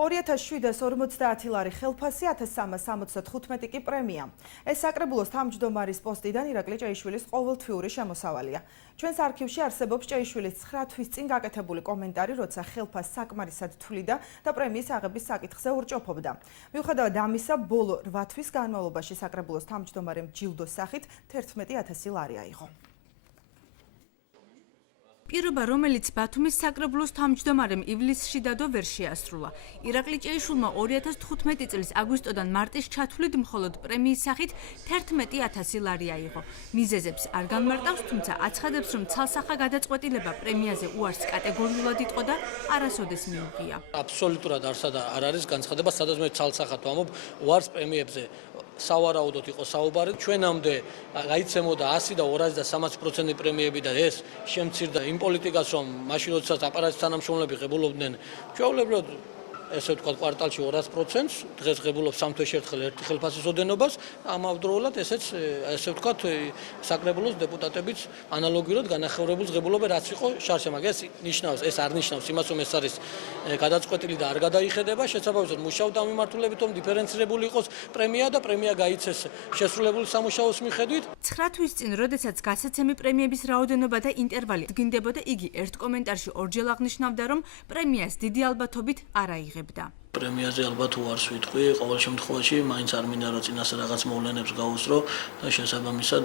2750 ლარი ხელფასი, 1375 კი პრემია. ეს საკრებულოს თავმჯდომარის პოსტიდან ირაკლი ჭეიშვილის ყოველთვიური შემოსავალია. ჩვენს არქივში არსებობს ჭეიშვილის 9 თვის წინ გაკეთებული კომენტარი, როცა ხელფასს საკმარისად თვლიდა და პრემიის აღების საკითხზე ურჭოფობდა. მიუხედავად ამისა, ბოლო 8 თვის განმავლობაში საკრებულოს თავმჯდომარემ ჯილდოს სახით 11000 ლარი აიღო. პირობა, რომელიც ბათუმის საკრებულოს თავმჯდომარემ ივლისში დადო ვერ შეასრულა. ირაკლი ჭეიშვილმა 2015 წლის აგვისტოდან მარტის ჩათვლით მხოლოდ პრემიის სახით 11000 ლარი აიღო. მიზეზებს არ განმარტავს, თუმცა აცხადებს, რომ ცალსახა გადაწყვეტილება პრემიაზე უარს კატეგორიულად იტყო და არასოდეს მიუღია. აბსოლუტურად არ არის განცხადება, სადაც მე ცალსახად ვამბობ, უარს პრემიებზე სავარაუდოდ იყო საუბარი. ჩვენამდე გაიცემოდა 100 და 200 და 300% პრემიები და ეს შემცირდა იმ პოლიტიკას, რომ მაშინ როდესაც აპარატის თანამშრომლები ღებულობდნენ ჩვეულებრივად ესე ვთქვათ კვარტალში 200%, დღეს ღებულობს 3 თვეში ერთხელ ერთი ხელფასის ოდენობას, ამავდროულად ესეც ესე ვთქვათ საკრებულოს დეპუტატებიც ანალოგიურად განახევრებულს ღებულობენ, რაც იყო შარშე, მაგრამ ეს არ ნიშნავს იმას, რომ ეს არის გადაწყვეტილი და არ გადაიხედება, შესაბამისად მუშაობთ ამ მიმართულებით, რომ დიფერენცირებული იყოს პრემია და პრემია გაიცეს შესრულებული სამუშაოს მიხედვით. 9 თვის წინ, როდესაც გასაცემი პრემიების რაოდენობა და ინტერვალი დგინდებოდა, იგი ერთ კომენტარში ორჯერ აღნიშნავდა, რომ პრემიას დიდი ალბათობით არ აიღებდა. პრემიაზე ალბათ უარს ვიტყვი, ყოველ შემთხვევაში მაინც არ მინდა რომ წინასწარ რაღაც მოვლენებს გავუსწრო და შესაბამისად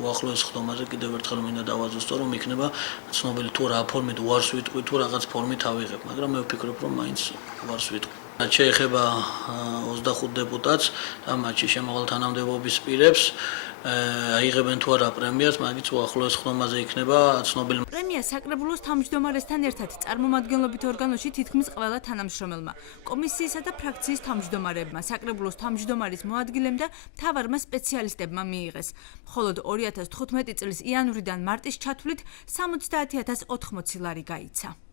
უახლოეს ხდომაზე კიდევ ერთხელ მინდა დავაზუსტო, რომ იქნება ცნობილი თუ რა ფორმით უარს ვიტყვი თუ რაღაც ფორმით ავიღებ, მაგრამ მე ვფიქრობ, რომ მაინც უარს ვიტყვი. შეეხება 25 დეპუტატს და მათში შემავალ თანამდებობის პირებს აიღებენ თუ არა პრემიას, მაგით უახლოეს ხდომაზე იქნება ცნობილი. პრემია საკრებულოს თავმჯდომარესთან ერთად წარმომადგენლობით ორგანოში თითქმის ყველა თანამშრომელმა, კომისიისა და ფრაქციის თავმჯდომარეებმა, საკრებულოს თავმჯდომარის მოადგილემ და მთავარმა სპეციალისტებმა მიიღეს. მხოლოდ 2015 წლის იანვრიდან მარტის ჩათვლით 70080 ლარი გაიცა.